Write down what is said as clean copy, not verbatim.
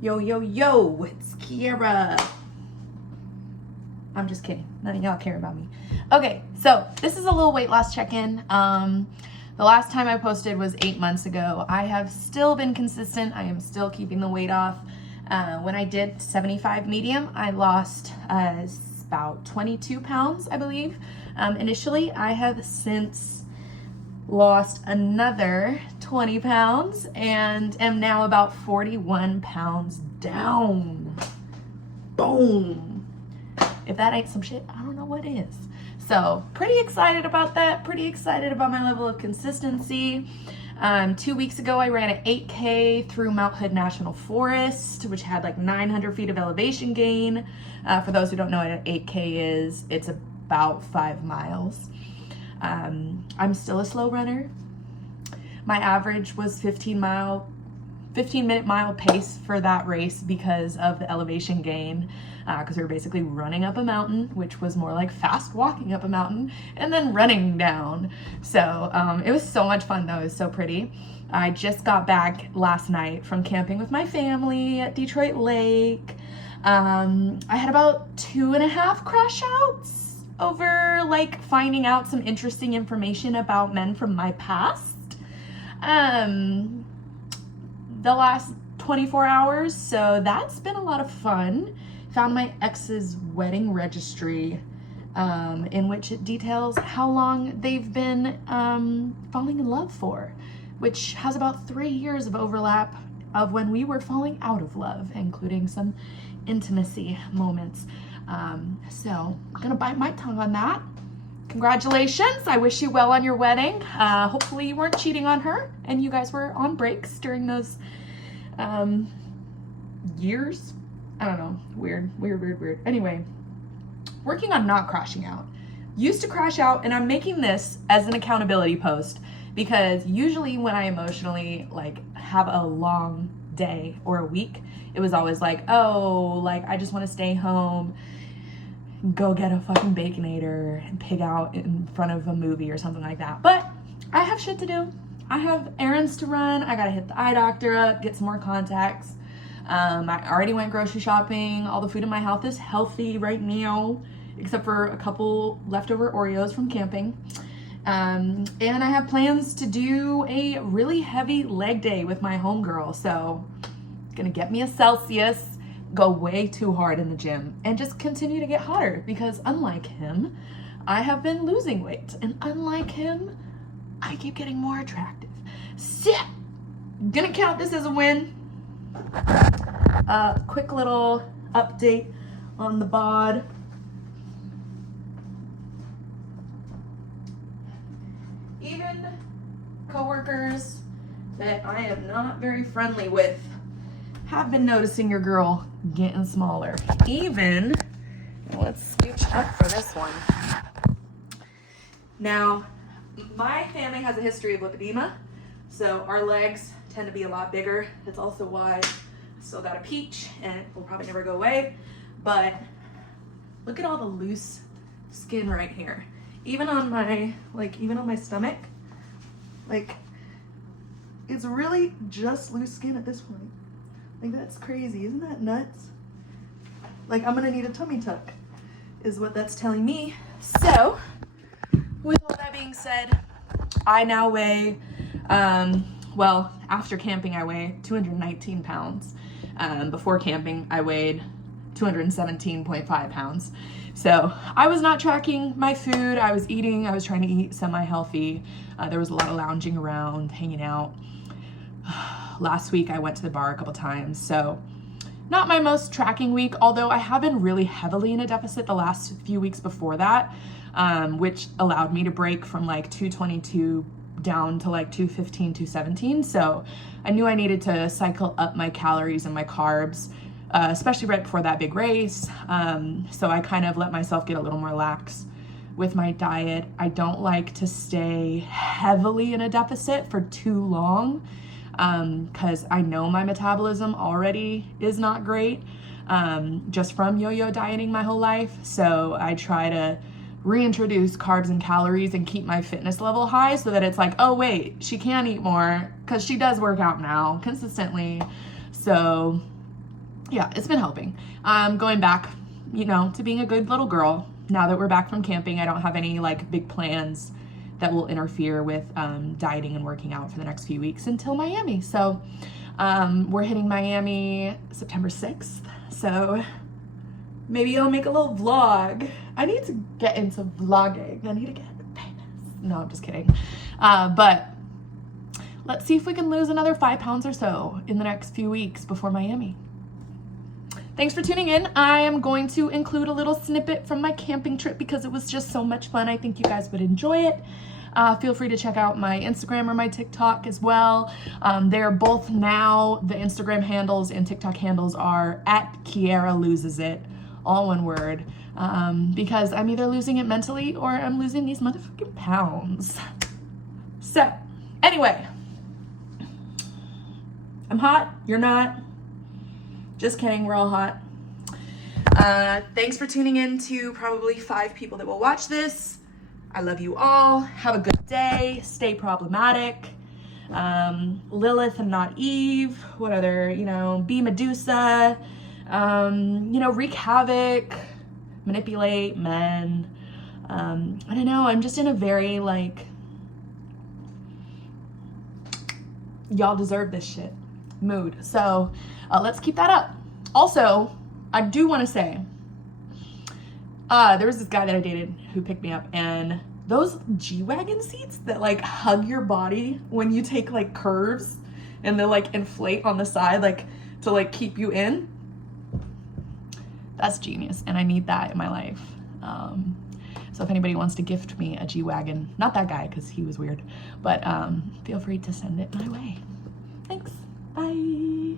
Yo, yo, yo, it's Kiera. I'm just kidding. None of y'all care about me. Okay, so this is a little weight loss check-in. The last time I posted was 8 months ago. I have still been consistent. I am still keeping the weight off. When I did 75 medium, I lost about 22 pounds, I believe. Initially, I have since lost another 20 pounds and am now about 41 pounds down. Boom. If that ain't some shit, I don't know what is. So pretty excited about that. Pretty excited about my level of consistency. 2 weeks ago, I ran an 8K through Mount Hood National Forest, which had like 900 feet of elevation gain. For those who don't know what an 8K is, it's about 5 miles. I'm still a slow runner. My average was 15-minute mile pace for that race because of the elevation gain, because we were basically running up a mountain, which was more like fast walking up a mountain and then running down. So it was so much fun though. It was so pretty. I just got back last night from camping with my family at Detroit Lake. I had about 2.5 crash outs over like finding out some interesting information about men from my past. The last 24 hours, so that's been a lot of fun. Found my ex's wedding registry, in which it details how long they've been falling in love for, which has about 3 years of overlap of when we were falling out of love, including some intimacy moments. So I'm gonna bite my tongue on that. Congratulations. I wish you well on your wedding. Hopefully you weren't cheating on her and you guys were on breaks during those years. I don't know. Weird. Anyway, working on not crashing out. Used to crash out, and I'm making this as an accountability post because usually when I emotionally like have a long day or a week, it was always like, oh, like I just want to stay home, go get a fucking Baconator and pig out in front of a movie or something like that. But I have shit to do. I have errands to run. I gotta hit the eye doctor up, get some more contacts. I already went grocery shopping. All the food in my house is healthy right now, except for a couple leftover Oreos from camping. And I have plans to do a really heavy leg day with my homegirl. So gonna get me a Celsius, go way too hard in the gym, and just continue to get hotter because unlike him, I have been losing weight. And unlike him, I keep getting more attractive. So, gonna count this as a win. Quick little update on the bod. Even coworkers that I am not very friendly with have been noticing your girl getting smaller. Even, let's scooch up for this one. Now, my family has a history of lipedema, so our legs tend to be a lot bigger. That's also why I still got a peach and it will probably never go away. But look at all the loose skin right here. Even on my stomach, like it's really just loose skin at this point. Like that's crazy, isn't that nuts? Like I'm gonna need a tummy tuck, is what that's telling me. So, with all that being said, I now weigh, well, after camping I weigh 219 pounds. Before camping I weighed 217.5 pounds. So I was not tracking my food. I was trying to eat semi-healthy. There was a lot of lounging around, hanging out. Last week I went to the bar a couple times, so not my most tracking week, although I have been really heavily in a deficit the last few weeks before that, which allowed me to break from like 222 down to like 215, 217. So I knew I needed to cycle up my calories and my carbs, especially right before that big race. So I kind of let myself get a little more lax with my diet. I don't like to stay heavily in a deficit for too long, because I know my metabolism already is not great, just from yo-yo dieting my whole life. So I try to reintroduce carbs and calories and keep my fitness level high so that it's like, oh wait, she can eat more because she does work out now consistently. So yeah, it's been helping. I'm going back, you know, to being a good little girl. Now that we're back from camping, I don't have any like big plans that will interfere with dieting and working out for the next few weeks until Miami. So we're hitting Miami September 6th. So maybe I'll make a little vlog. I need to get into vlogging. I need to get famous. No, I'm just kidding. But let's see if we can lose another 5 pounds or so in the next few weeks before Miami. Thanks for tuning in. I am going to include a little snippet from my camping trip because it was just so much fun. I think you guys would enjoy it. Feel free to check out my Instagram or my TikTok as well. They're both now, the Instagram handles and TikTok handles are @KiaraLosesIt, all one word, because I'm either losing it mentally or I'm losing these motherfucking pounds. So, anyway, I'm hot, you're not. Just kidding, we're all hot. Thanks for tuning in to probably 5 people that will watch this. I love you all. Have a good day. Stay problematic. Lilith and not Eve. What other, you know, be Medusa. You know, wreak havoc. Manipulate men. I don't know. I'm just in a very, like, y'all deserve this shit mood. So let's keep that up. Also, I do want to say, there was this guy that I dated who picked me up, and those G-Wagon seats that like hug your body when you take like curves and they like inflate on the side, like to like keep you in, that's genius. And I need that in my life. So if anybody wants to gift me a G-Wagon, not that guy, cause he was weird, but feel free to send it my way. Thanks. Bye.